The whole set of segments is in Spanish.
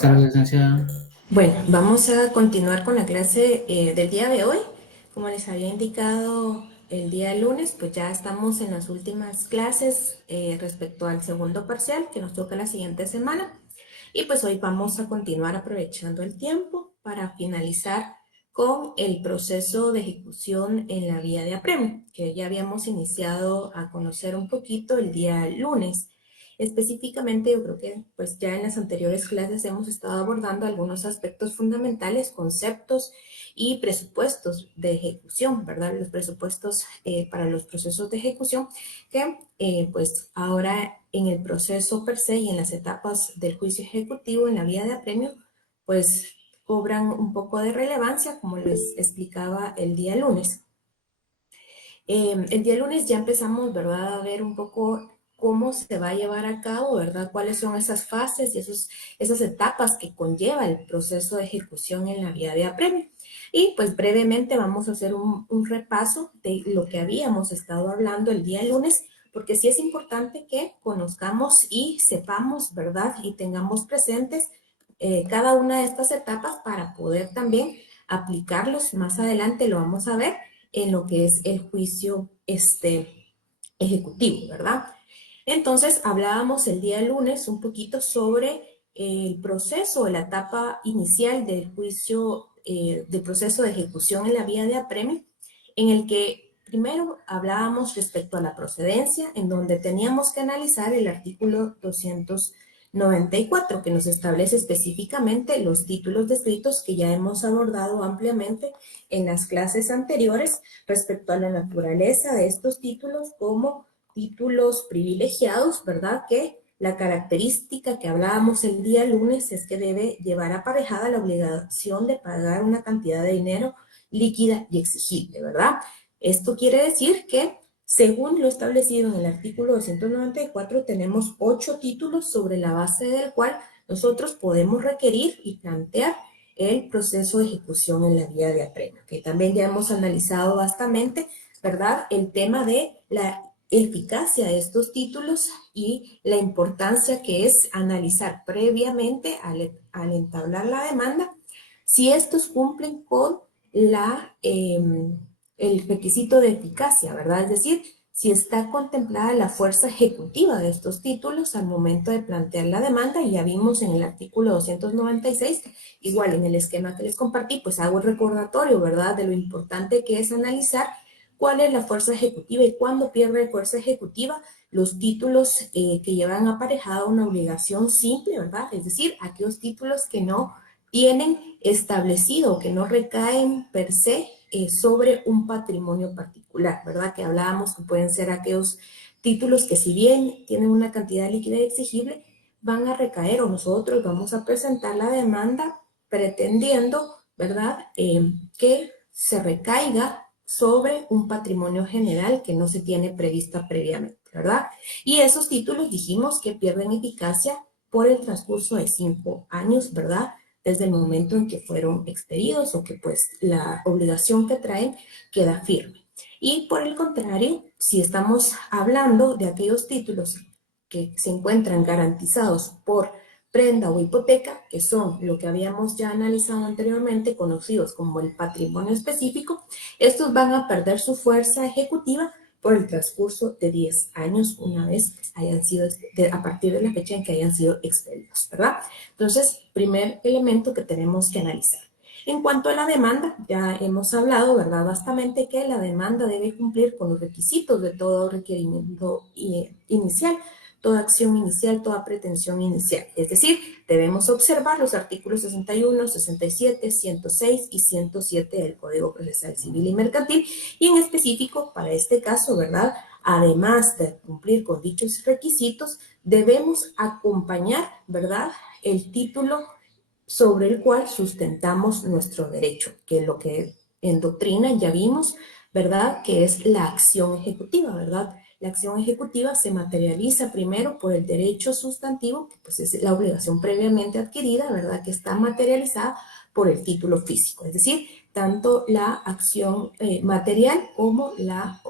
Tardes, licenciada. Bueno, vamos a continuar con la clase del día de hoy. Como les había indicado el día lunes, pues ya estamos en las últimas clases respecto al segundo parcial que nos toca la siguiente semana. Y pues hoy vamos a continuar aprovechando el tiempo para finalizar con el proceso de ejecución en la vía de apremio, que ya habíamos iniciado a conocer un poquito el día lunes. Específicamente, yo creo que pues ya en las anteriores clases hemos estado abordando algunos aspectos fundamentales, conceptos y presupuestos de ejecución, ¿verdad? Los presupuestos para los procesos de ejecución que pues ahora en el proceso per se y en las etapas del juicio ejecutivo en la vía de apremio, pues cobran un poco de relevancia, como les explicaba el día lunes. El día lunes ya empezamos, ¿verdad?, a ver un poco cómo se va a llevar a cabo, ¿verdad? Cuáles son esas fases y esas etapas que conlleva el proceso de ejecución en la vía de apremio. Y pues brevemente vamos a hacer un repaso de lo que habíamos estado hablando el día lunes, porque sí es importante que conozcamos y sepamos, ¿verdad? Y tengamos presentes cada una de estas etapas para poder también aplicarlos. Más adelante lo vamos a ver en lo que es el juicio ejecutivo, ¿verdad? Entonces, hablábamos el día lunes un poquito sobre el proceso, la etapa inicial del juicio, del proceso de ejecución en la vía de apremio, en el que primero hablábamos respecto a la procedencia, en donde teníamos que analizar el artículo 294, que nos establece específicamente los títulos descritos que ya hemos abordado ampliamente en las clases anteriores respecto a la naturaleza de estos títulos como títulos privilegiados, ¿verdad? Que la característica que hablábamos el día lunes es que debe llevar aparejada la obligación de pagar una cantidad de dinero líquida y exigible, ¿verdad? Esto quiere decir que, según lo establecido en el artículo 294, tenemos 8 títulos sobre la base del cual nosotros podemos requerir y plantear el proceso de ejecución en la vía de apremio, que también ya hemos analizado vastamente, ¿verdad? El tema de la eficacia de estos títulos y la importancia que es analizar previamente al entablar la demanda si estos cumplen con el requisito de eficacia, ¿verdad? Es decir, si está contemplada la fuerza ejecutiva de estos títulos al momento de plantear la demanda. Y ya vimos en el artículo 296, igual en el esquema que les compartí, pues hago el recordatorio, ¿verdad?, de lo importante que es analizar cuál es la fuerza ejecutiva y cuándo pierde fuerza ejecutiva los títulos que llevan aparejada una obligación simple, ¿verdad? Es decir, aquellos títulos que no tienen establecido, que no recaen per se sobre un patrimonio particular, ¿verdad? Que hablábamos que pueden ser aquellos títulos que, si bien tienen una cantidad líquida y exigible, van a recaer, o nosotros vamos a presentar la demanda pretendiendo, ¿verdad?, que se recaiga sobre un patrimonio general que no se tiene prevista previamente, ¿verdad? Y esos títulos dijimos que pierden eficacia por el transcurso de 5 años, ¿verdad?, desde el momento en que fueron expedidos, o que pues la obligación que traen queda firme. Y por el contrario, si estamos hablando de aquellos títulos que se encuentran garantizados por prenda o hipoteca, que son lo que habíamos ya analizado anteriormente, conocidos como el patrimonio específico, estos van a perder su fuerza ejecutiva por el transcurso de 10 años una vez hayan sido, a partir de la fecha en que hayan sido expedidos, ¿verdad? Entonces, primer elemento que tenemos que analizar. En cuanto a la demanda, ya hemos hablado, ¿verdad?, bastante, que la demanda debe cumplir con los requisitos de todo requerimiento inicial, toda acción inicial, toda pretensión inicial. Es decir, debemos observar los artículos 61, 67, 106 y 107 del Código Procesal Civil y Mercantil, y en específico para este caso, ¿verdad?, además de cumplir con dichos requisitos, debemos acompañar, ¿verdad?, el título sobre el cual sustentamos nuestro derecho, que es lo que en doctrina ya vimos, ¿verdad?, que es la acción ejecutiva, ¿verdad?, la acción ejecutiva se materializa primero por el derecho sustantivo, que pues es la obligación previamente adquirida, ¿verdad? Que está materializada por el título físico, es decir, tanto la acción material como la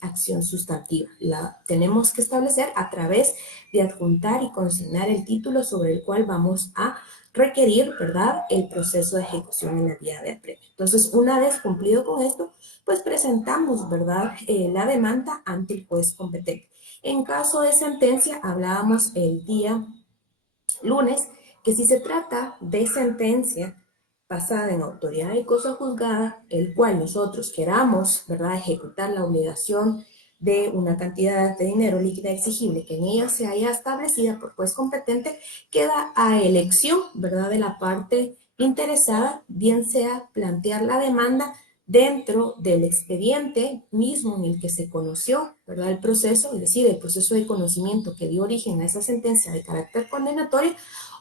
acción sustantiva. La tenemos que establecer a través de adjuntar y consignar el título sobre el cual vamos a requerir, ¿verdad?, el proceso de ejecución en la vía de apremio. Entonces, una vez cumplido con esto, pues presentamos, ¿verdad?, la demanda ante el juez competente. En caso de sentencia, hablábamos el día lunes, que si se trata de sentencia basada en autoridad de cosa juzgada, el cual nosotros queramos, ¿verdad?, ejecutar la obligación de una cantidad de dinero líquida exigible que en ella se haya establecida por juez competente, queda a elección, ¿verdad?, de la parte interesada, bien sea plantear la demanda dentro del expediente mismo en el que se conoció, ¿verdad?, el proceso, es decir, el proceso de conocimiento que dio origen a esa sentencia de carácter condenatorio,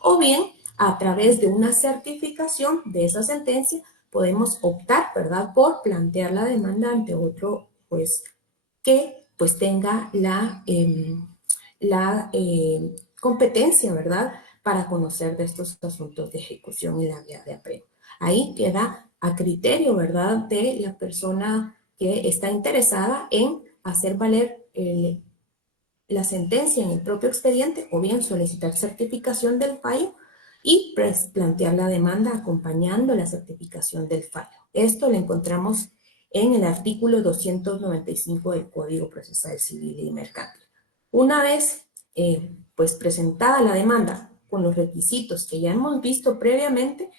o bien a través de una certificación de esa sentencia podemos optar, ¿verdad?, por plantear la demanda ante otro juez que pues tenga la competencia, ¿verdad?, para conocer de estos asuntos de ejecución en la vía de apremio. Ahí queda a criterio, ¿verdad?, de la persona que está interesada en hacer valer la sentencia en el propio expediente o bien solicitar certificación del fallo y pues, plantear la demanda acompañando la certificación del fallo. Esto lo encontramos en el artículo 295 del Código Procesal Civil y Mercantil. Una vez pues presentada la demanda con los requisitos que ya hemos visto previamente,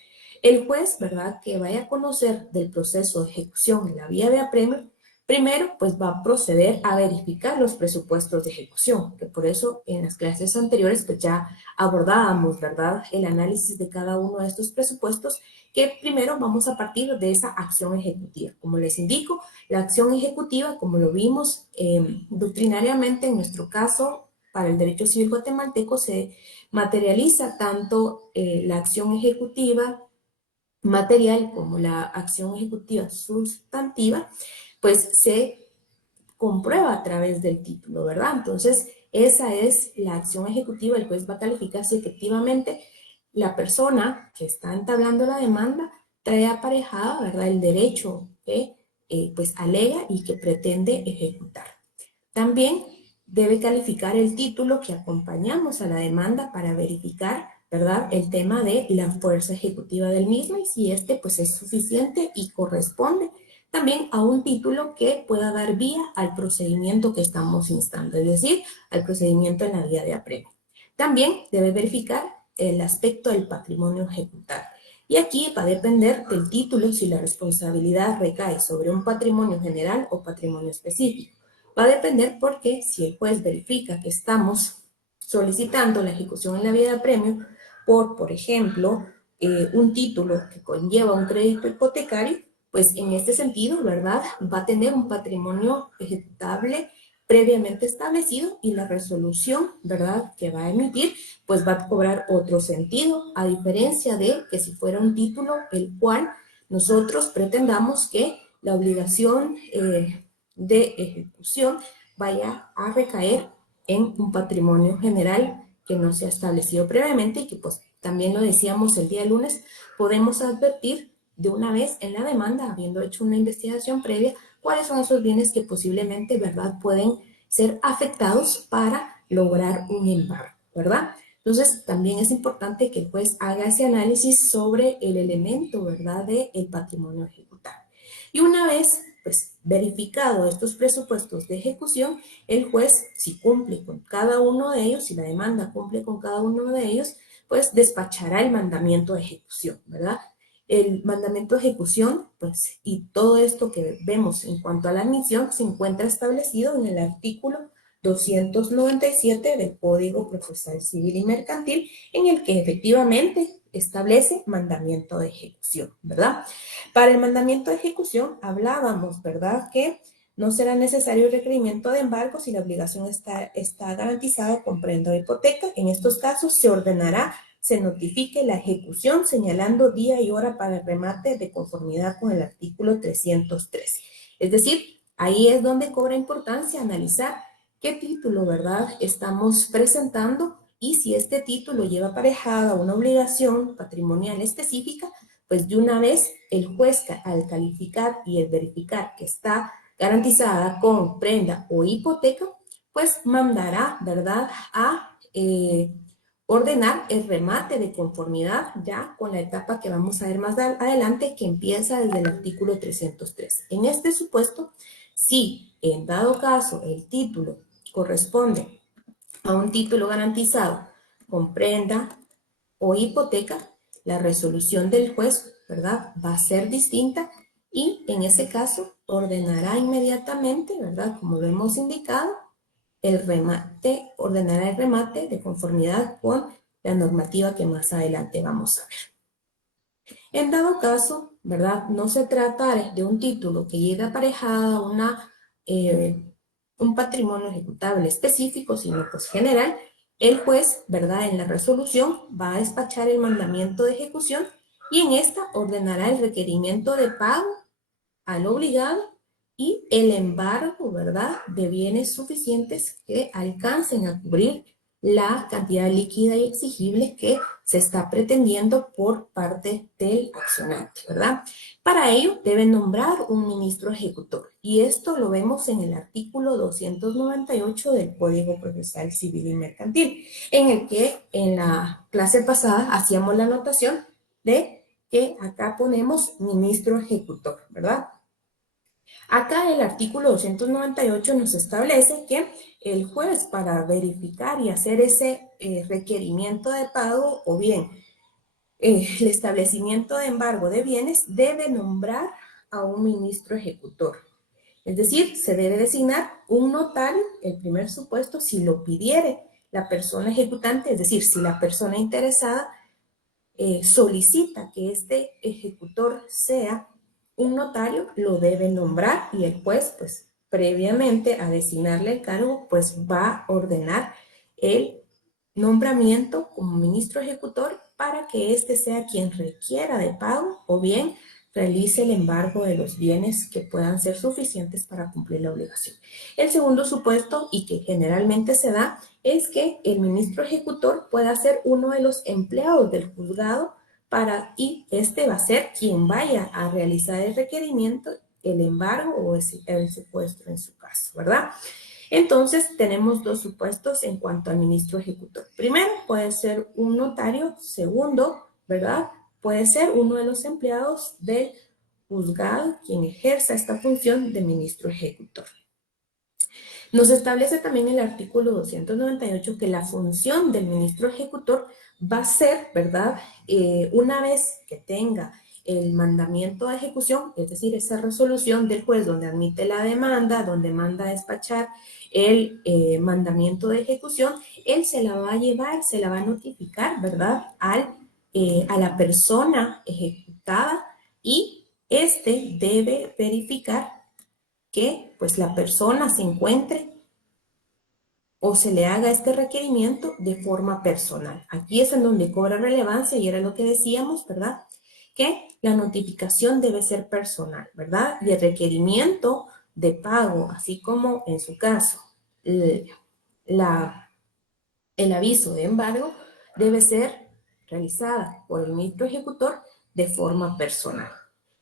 el juez, ¿verdad?, que vaya a conocer del proceso de ejecución en la vía de apremio, primero, pues va a proceder a verificar los presupuestos de ejecución, que por eso en las clases anteriores pues ya abordábamos, ¿verdad?, el análisis de cada uno de estos presupuestos, que primero vamos a partir de esa acción ejecutiva. Como les indico, la acción ejecutiva, como lo vimos doctrinariamente en nuestro caso, para el derecho civil guatemalteco se materializa tanto la acción ejecutiva material como la acción ejecutiva sustantiva, pues se comprueba a través del título, ¿verdad? Entonces, esa es la acción ejecutiva. El juez va a calificar si efectivamente la persona que está entablando la demanda trae aparejada, ¿verdad?, el derecho que pues alega y que pretende ejecutar. También debe calificar el título que acompañamos a la demanda para verificar, ¿verdad?, el tema de la fuerza ejecutiva del mismo y si este pues es suficiente y corresponde también a un título que pueda dar vía al procedimiento que estamos instando, es decir, al procedimiento en la vía de apremio. También debe verificar el aspecto del patrimonio ejecutable. Y aquí va a depender del título si la responsabilidad recae sobre un patrimonio general o patrimonio específico. Va a depender porque si el juez verifica que estamos solicitando la ejecución en la vía de apremio por ejemplo, un título que conlleva un crédito hipotecario, pues en este sentido, ¿verdad?, va a tener un patrimonio ejecutable previamente establecido y la resolución, ¿verdad?, que va a emitir, pues va a cobrar otro sentido, a diferencia de que si fuera un título el cual nosotros pretendamos que la obligación de ejecución vaya a recaer en un patrimonio general que no se ha establecido previamente y que pues también lo decíamos el día lunes, podemos advertir de una vez en la demanda, habiendo hecho una investigación previa, cuáles son esos bienes que posiblemente, ¿verdad?, pueden ser afectados para lograr un embargo, ¿verdad? Entonces, también es importante que el juez haga ese análisis sobre el elemento, ¿verdad?, del patrimonio ejecutable. Y una vez pues, verificado estos presupuestos de ejecución, el juez, si cumple con cada uno de ellos, si la demanda cumple con cada uno de ellos, pues despachará el mandamiento de ejecución, ¿verdad? El mandamiento de ejecución, pues, y todo esto que vemos en cuanto a la admisión, se encuentra establecido en el artículo 297 del Código Procesal Civil y Mercantil, en el que efectivamente establece mandamiento de ejecución, ¿verdad? Para el mandamiento de ejecución hablábamos, ¿verdad?, que no será necesario el requerimiento de embargo si la obligación está garantizada con prenda o hipoteca. En estos casos se ordenará, se notifique la ejecución señalando día y hora para el remate de conformidad con el artículo 313. Es decir, Ahí es donde cobra importancia analizar qué título, ¿verdad?, estamos presentando y si este título lleva aparejada una obligación patrimonial específica, pues de una vez el juez al calificar y el verificar que está garantizada con prenda o hipoteca, pues mandará, ¿verdad?, a ordenar el remate de conformidad ya con la etapa que vamos a ver más adelante, que empieza desde el artículo 303. En este supuesto, si en dado caso el título corresponde a un título garantizado con prenda o hipoteca, la resolución del juez, ¿verdad?, va a ser distinta y en ese caso ordenará inmediatamente, ¿verdad?, como lo hemos indicado, el remate, ordenará el remate de conformidad con la normativa que más adelante vamos a ver. En dado caso, ¿verdad?, no se trata de un título que llegue aparejada un patrimonio ejecutable específico, sino pues general, el juez, ¿verdad?, en la resolución va a despachar el mandamiento de ejecución y en esta ordenará el requerimiento de pago al obligado y el embargo, ¿verdad?, de bienes suficientes que alcancen a cubrir la cantidad líquida y exigible que se está pretendiendo por parte del accionante, ¿verdad? Para ello debe nombrar un ministro ejecutor y esto lo vemos en el artículo 298 del Código Procesal Civil y Mercantil, en el que en la clase pasada hacíamos la anotación de que acá ponemos ministro ejecutor, ¿verdad? Acá el artículo 298 nos establece que el juez, para verificar y hacer ese requerimiento de pago o bien el establecimiento de embargo de bienes, debe nombrar a un ministro ejecutor. Es decir, se debe designar un notario, el primer supuesto, si lo pidiere la persona ejecutante, es decir, si la persona interesada solicita que este ejecutor sea un notario, lo debe nombrar y el juez, pues, previamente a designarle el cargo, pues va a ordenar el nombramiento como ministro ejecutor para que éste sea quien requiera de pago o bien realice el embargo de los bienes que puedan ser suficientes para cumplir la obligación. El segundo supuesto, y que generalmente se da, es que el ministro ejecutor pueda ser uno de los empleados del juzgado y este va a ser quien vaya a realizar el requerimiento, el embargo o el secuestro en su caso, ¿verdad? Entonces, tenemos dos supuestos en cuanto al ministro ejecutor. Primero, puede ser un notario. Segundo, ¿verdad?, puede ser uno de los empleados del juzgado quien ejerza esta función de ministro ejecutor. Nos establece también el artículo 298 que la función del ministro ejecutor va a ser, ¿verdad?, una vez que tenga el mandamiento de ejecución, es decir, esa resolución del juez donde admite la demanda, donde manda a despachar el mandamiento de ejecución, él se la va a llevar, se la va a notificar, ¿verdad?, a la persona ejecutada y este debe verificar que pues la persona se encuentre o se le haga este requerimiento de forma personal. Aquí es en donde cobra relevancia y era lo que decíamos, ¿verdad?, que la notificación debe ser personal, ¿verdad? Y el requerimiento de pago, así como en su caso el aviso de embargo, debe ser realizada por el ministro ejecutor de forma personal.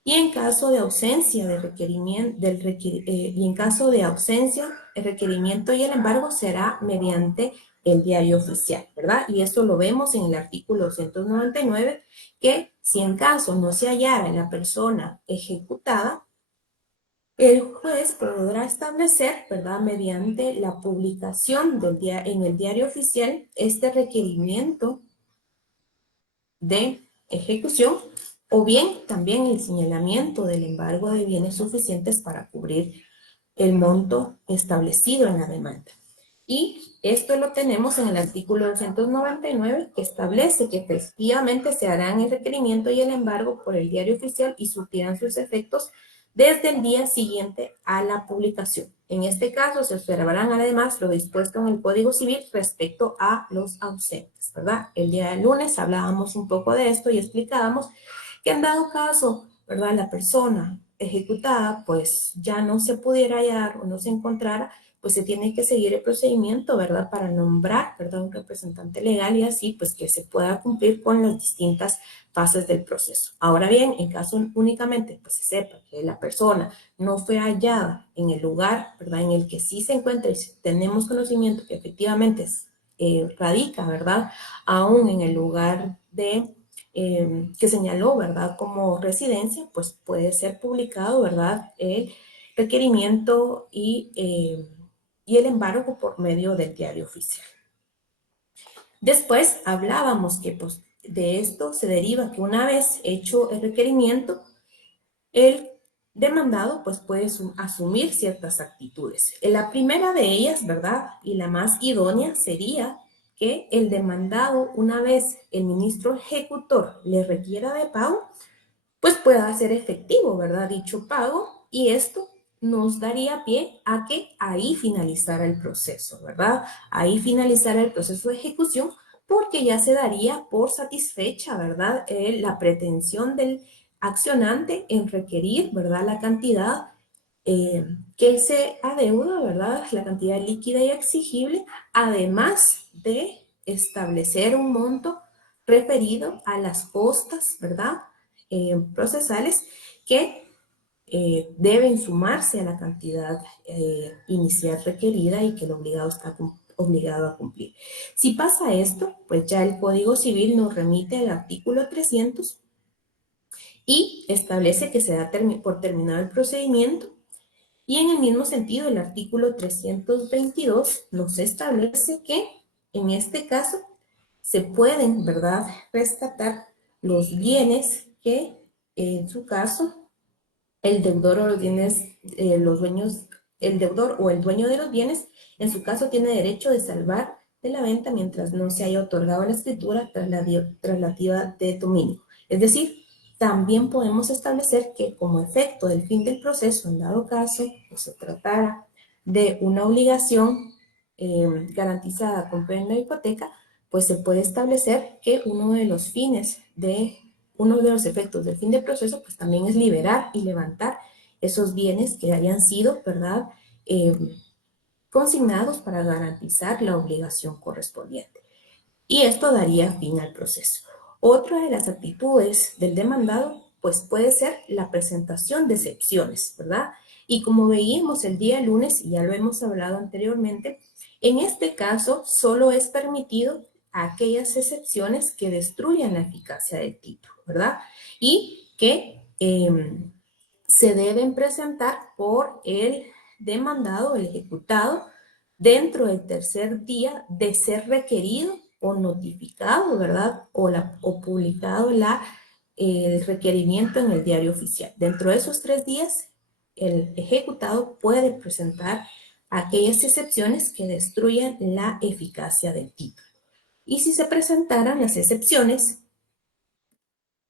Y en caso de ausencia de requerimiento, y en caso de ausencia, el requerimiento y el embargo será mediante el diario oficial, ¿verdad? Y esto lo vemos en el artículo 299, que si en caso no se hallara en la persona ejecutada, el juez podrá establecer, ¿verdad?, mediante la publicación en el diario oficial, este requerimiento de ejecución o bien también el señalamiento del embargo de bienes suficientes para cubrir el monto establecido en la demanda. Y esto lo tenemos en el artículo 299, que establece que efectivamente se harán el requerimiento y el embargo por el diario oficial y surtirán sus efectos desde el día siguiente a la publicación. En este caso, se observarán además lo dispuesto en el Código Civil respecto a los ausentes, ¿verdad? El día del lunes hablábamos un poco de esto y explicábamos que en dado caso, ¿verdad?, la persona ejecutada pues ya no se pudiera hallar o no se encontrara, pues se tiene que seguir el procedimiento, ¿verdad? Para nombrar, ¿verdad? Un representante legal y así pues que se pueda cumplir con las distintas fases del proceso. Ahora bien, en caso únicamente pues se sepa que la persona no fue hallada en el lugar, ¿verdad? En el que sí se encuentra y tenemos conocimiento que efectivamente radica, ¿verdad? Aún en el lugar que señaló, ¿verdad? Como residencia, pues puede ser publicado, ¿verdad? El requerimiento y el embargo por medio del diario oficial. Después hablábamos que pues, de esto se deriva que una vez hecho el requerimiento, el demandado pues puede asumir ciertas actitudes. La primera de ellas, ¿verdad? Y la más idónea sería que el demandado, una vez el ministro ejecutor le requiera de pago, pues pueda hacer efectivo, ¿verdad? Dicho pago, y esto nos daría pie a que ahí finalizara el proceso, ¿verdad? Ahí finalizara el proceso de ejecución porque ya se daría por satisfecha, ¿verdad? La pretensión del accionante en requerir, ¿verdad? La cantidad que se adeuda, ¿verdad? La cantidad líquida y exigible, además de establecer un monto referido a las costas, ¿verdad? Procesales que deben sumarse a la cantidad inicial requerida y que el obligado está obligado a cumplir. Si pasa esto, pues ya el Código Civil nos remite al artículo 300 y establece que se da por terminado el procedimiento. Y en el mismo sentido, el artículo 322 nos establece que en este caso se pueden, ¿verdad?, rescatar los bienes que en su caso el deudor o los bienes, los dueños, el deudor o el dueño de los bienes, en su caso tiene derecho de salvar de la venta mientras no se haya otorgado la escritura traslativa de dominio. Es decir, también podemos establecer que como efecto del fin del proceso, en dado caso que se tratara de una obligación garantizada con plena hipoteca, pues se puede establecer que uno de los efectos del fin del proceso, pues también es liberar y levantar esos bienes que hayan sido, ¿verdad?, consignados para garantizar la obligación correspondiente. Y esto daría fin al proceso. Otra de las actitudes del demandado, pues puede ser la presentación de excepciones, ¿verdad? Y como veíamos el día lunes, y ya lo hemos hablado anteriormente, en este caso solo es permitido aquellas excepciones que destruyan la eficacia del título, ¿verdad? Y que se deben presentar por el demandado, el ejecutado, dentro del tercer día de ser requerido o notificado, ¿verdad? O publicado el requerimiento en el diario oficial. Dentro de esos 3 días, el ejecutado puede presentar aquellas excepciones que destruyan la eficacia del título. Y si se presentaran las excepciones,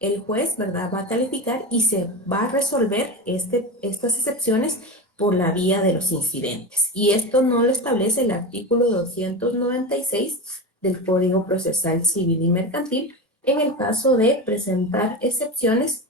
el juez, ¿verdad?, va a calificar y se va a resolver estas excepciones por la vía de los incidentes. Y esto no lo establece el artículo 296 del Código Procesal Civil y Mercantil. En el caso de presentar excepciones,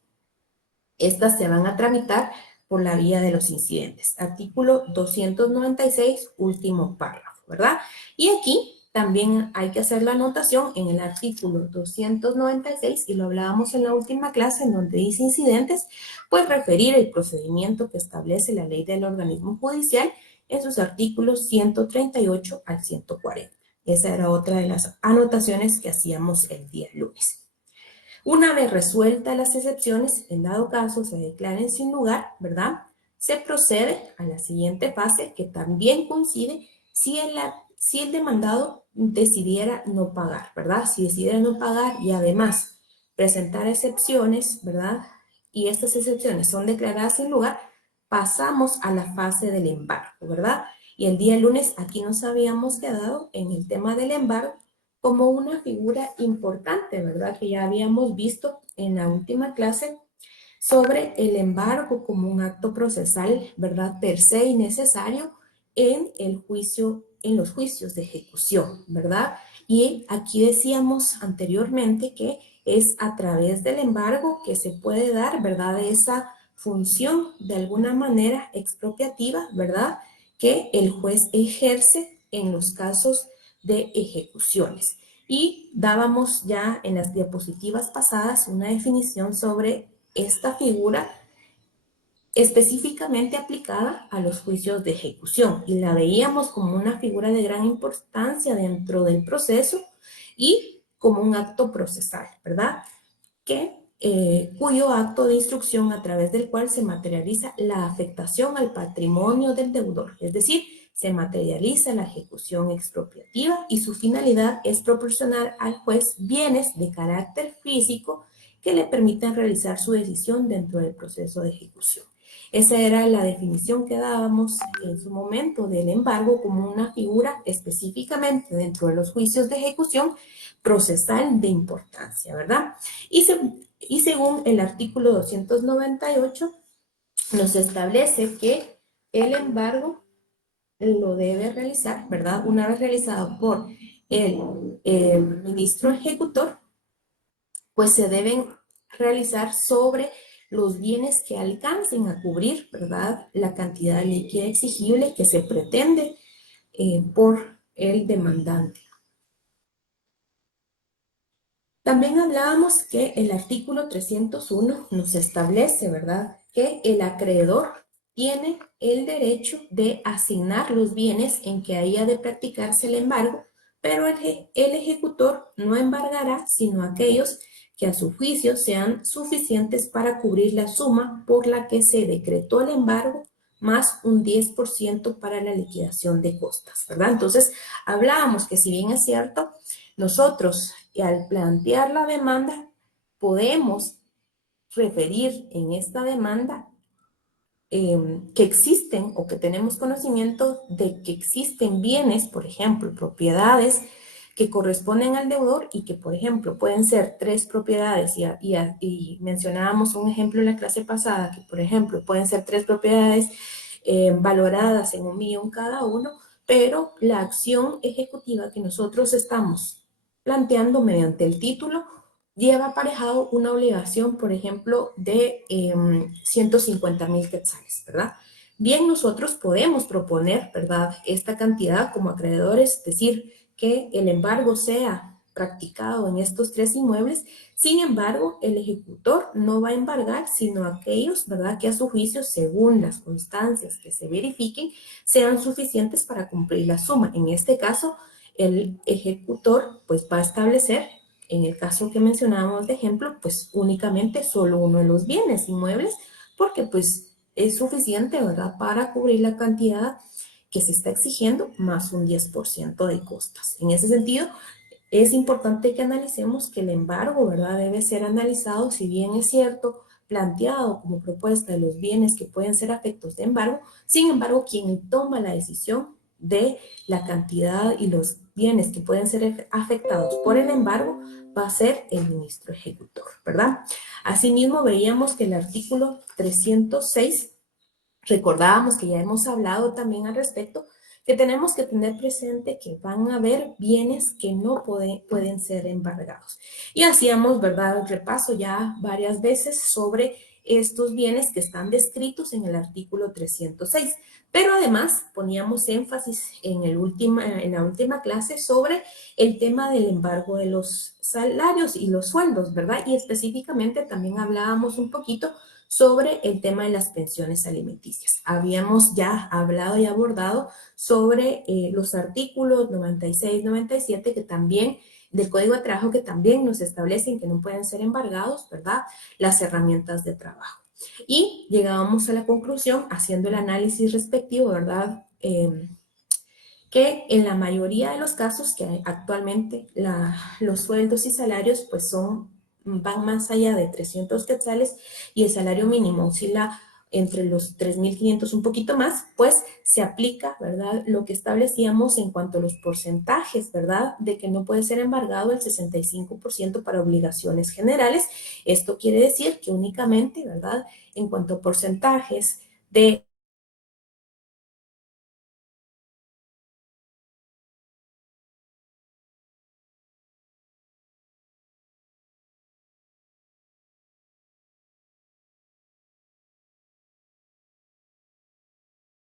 estas se van a tramitar por la vía de los incidentes. Artículo 296, último párrafo, ¿verdad? Y aquí también hay que hacer la anotación en el artículo 296, y lo hablábamos en la última clase, en donde dice incidentes, pues referir el procedimiento que establece la ley del organismo judicial en sus artículos 138 al 140. Esa era otra de las anotaciones que hacíamos el día lunes. Una vez resueltas las excepciones, en dado caso se declaren sin lugar, ¿verdad? Se procede a la siguiente fase, que también coincide si el demandado decidiera no pagar, ¿verdad? Si decidiera no pagar y además presentar excepciones, ¿verdad? Y estas excepciones son declaradas sin lugar, pasamos a la fase del embargo, ¿verdad? Y el día lunes aquí nos habíamos quedado en el tema del embargo como una figura importante, ¿verdad? Que ya habíamos visto en la última clase sobre el embargo como un acto procesal, ¿verdad? Per se y necesario en los juicios de ejecución, ¿verdad? Y aquí decíamos anteriormente que es a través del embargo que se puede dar, ¿verdad?, esa función de alguna manera expropiativa, ¿verdad?, que el juez ejerce en los casos de ejecuciones. Y dábamos ya en las diapositivas pasadas una definición sobre esta figura específicamente aplicada a los juicios de ejecución, y la veíamos como una figura de gran importancia dentro del proceso y como un acto procesal, ¿verdad?, cuyo acto de instrucción a través del cual se materializa la afectación al patrimonio del deudor, es decir, se materializa la ejecución expropiativa y su finalidad es proporcionar al juez bienes de carácter físico que le permitan realizar su decisión dentro del proceso de ejecución. Esa era la definición que dábamos en su momento del embargo como una figura específicamente dentro de los juicios de ejecución procesal de importancia, ¿verdad? Y según el artículo 298, nos establece que el embargo lo debe realizar, ¿verdad?, una vez realizado por el ministro ejecutor, pues se deben realizar sobre los bienes que alcancen a cubrir, ¿verdad?, la cantidad líquida exigible que se pretende por el demandante. También hablábamos que el artículo 301 nos establece, ¿verdad?, que el acreedor tiene el derecho de asignar los bienes en que haya de practicarse el embargo, pero el ejecutor no embargará sino aquellos que a su juicio sean suficientes para cubrir la suma por la que se decretó el embargo, más un 10% para la liquidación de costas, ¿verdad? Entonces, hablábamos que si bien es cierto, nosotros al plantear la demanda podemos referir en esta demanda que existen o que tenemos conocimiento de que existen bienes, por ejemplo, propiedades que corresponden al deudor y que, por ejemplo, pueden ser 3 propiedades y mencionábamos un ejemplo en la clase pasada que, por ejemplo, pueden ser 3 propiedades valoradas en 1 millón cada uno, pero la acción ejecutiva que nosotros estamos planteando mediante el título lleva aparejado una obligación, por ejemplo, de 150,000 quetzales, ¿verdad? Bien, nosotros podemos proponer, ¿verdad?, esta cantidad como acreedores, es decir, que el embargo sea practicado en estos 3 inmuebles. Sin embargo, el ejecutor no va a embargar sino aquellos, ¿verdad?, que a su juicio, según las constancias que se verifiquen, sean suficientes para cumplir la suma. En este caso, el ejecutor pues va a establecer, en el caso que mencionábamos de ejemplo, pues únicamente solo uno de los bienes inmuebles, porque pues es suficiente, ¿verdad?, para cubrir la cantidad que se está exigiendo más un 10% de costas. En ese sentido, es importante que analicemos que el embargo, ¿verdad?, debe ser analizado, si bien es cierto, planteado como propuesta de los bienes que pueden ser afectos de embargo. Sin embargo, quien toma la decisión de la cantidad y los bienes que pueden ser afectados por el embargo va a ser el ministro ejecutor, ¿verdad? Asimismo, veíamos que el artículo 306, recordábamos que ya hemos hablado también al respecto, que tenemos que tener presente que van a haber bienes que no pueden ser embargados. Y hacíamos, ¿verdad?, el repaso ya varias veces sobre estos bienes que están descritos en el artículo 306. Pero además poníamos énfasis en la última clase sobre el tema del embargo de los salarios y los sueldos, ¿verdad? Y específicamente también hablábamos un poquito sobre el tema de las pensiones alimenticias. Habíamos ya hablado y abordado sobre los artículos 96, 97 que también del Código de Trabajo que también nos establecen que no pueden ser embargados, ¿verdad?, las herramientas de trabajo. Y llegábamos a la conclusión, haciendo el análisis respectivo, ¿verdad?, que en la mayoría de los casos que actualmente los sueldos y salarios pues van más allá de 300 quetzales y el salario mínimo oscila entre los 3,500 un poquito más, pues se aplica, ¿verdad?, lo que establecíamos en cuanto a los porcentajes, ¿verdad?, de que no puede ser embargado el 65% para obligaciones generales. Esto quiere decir que únicamente, ¿verdad?, en cuanto a porcentajes de